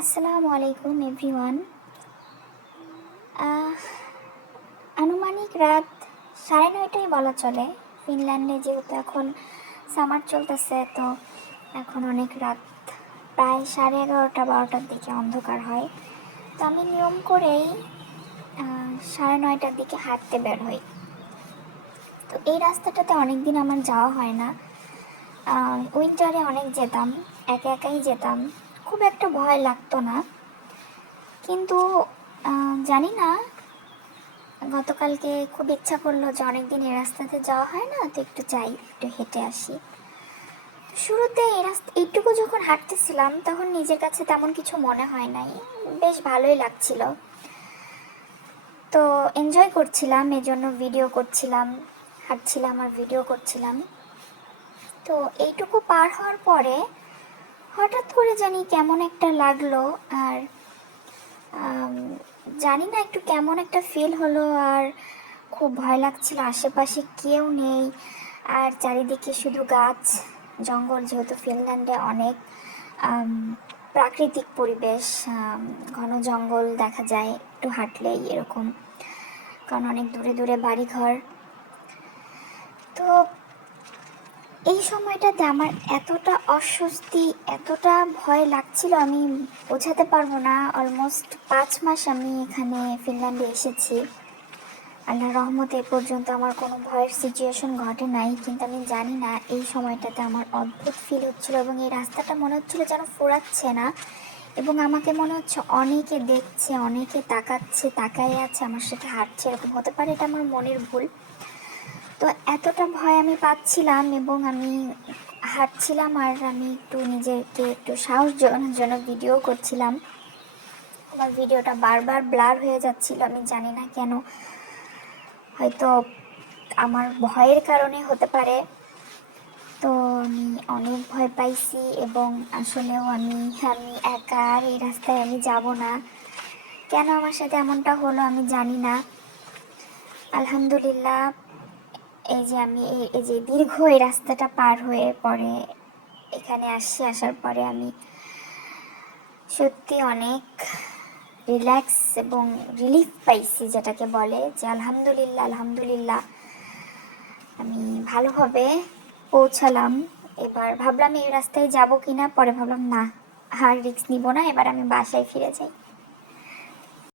আসসালামু আলাইকুম এভরিওয়ান। আনুমানিক রাত 9:30 বলা চলে। ফিনল্যান্ডে যেহেতু এখন সামার চলতেছে, তো এখন অনেক রাত, প্রায় 11:30-12টার দিকে অন্ধকার হয়। তো আমি নিয়ম করেই 9:30টার দিকে হাঁটতে বের হই। তো এই রাস্তাটাতে অনেক দিন আমার যাওয়া হয় না। উইন্টারে অনেক যেতাম, একা একাই যেতাম, খুব একটা ভয় লাগতো না। কিন্তু জানি না, গতকালকে খুব ইচ্ছা করলো যে অনেকদিন এই রাস্তাতে যাওয়া হয় না, তো একটু যাই, একটু হেঁটে আসি। শুরুতে এই এইটুকু যখন হাঁটতেছিলাম তখন নিজের কাছে তেমন কিছু মনে হয় নাই, বেশ ভালোই লাগছিল। তো এনজয় করছিলাম, এজন্য ভিডিও করছিলাম, হাঁটছিলাম আর ভিডিও করছিলাম। তো এইটুকু পার হওয়ার পরে হঠাৎ করে জানি কেমন একটা লাগলো, আর জানি না একটু কেমন একটা ফিল হলো, আর খুব ভয় লাগছিল। আশেপাশে কেউ নেই, আর চারিদিকে শুধু গাছ জঙ্গল, যেহেতু ফিনল্যান্ডে অনেক প্রাকৃতিক পরিবেশ, ঘন জঙ্গল দেখা যায় একটু হাঁটলেই এরকম, কারণ অনেক দূরে দূরে বাড়িঘর। তো এই সময়টাতে আমার এতটা অস্বস্তি, এতটা ভয় লাগছিল, আমি বোঝাতে পারবো না। অলমোস্ট 5 মাস আমি এখানে ফিনল্যান্ডে এসেছি। আল্লাহর রহমতে এ পর্যন্ত আমার কোনো ভয়ের সিচুয়েশন ঘটে নাই, কিন্তু আমি জানি না এই সময়টাতে আমার অদ্ভুত ফিল হচ্ছিল, এবং এই রাস্তাটা মনে হচ্ছিল যেন ফোরাচ্ছে না, এবং আমাকে মনে হচ্ছে অনেকে দেখছে, অনেকে তাকাচ্ছে, তাকায় আছে, আমার সাথে হাঁটছে। এরকম হতে পারে, এটা আমার মনের ভুল। তো এতটা ভয় আমি পাচ্ছিলাম, এবং আমি হাঁটছিলাম, আর আমি একটু নিজেকে একটু সাহস জোগানোর জন্য ভিডিও করছিলাম। আমার ভিডিওটা বারবার ব্লার হয়ে যাচ্ছিল, আমি জানি না কেন, হয়তো আমার ভয়ের কারণে হতে পারে। তো আমি অনেক ভয় পাইছি, এবং আসলেও আমি আমি একা, আর এই রাস্তায় আমি যাব না। কেন আমার সাথে এমনটা হলো আমি জানি না। আলহামদুলিল্লাহ, এই যে আমি এই যে দীর্ঘ এই রাস্তাটা পার হয়ে পরে এখানে আসার পরে আমি সত্যি অনেক রিল্যাক্স এবং রিলিফ পাইছি, যেটাকে বলে যে আলহামদুলিল্লাহ, আলহামদুলিল্লাহ আমি ভালোভাবে পৌঁছালাম। এবার ভাবলাম এই রাস্তায় যাব কিনা, পরে ভাবলাম না, আর রিস্ক নিব না, এবার আমি বাসায় ফিরে যাই।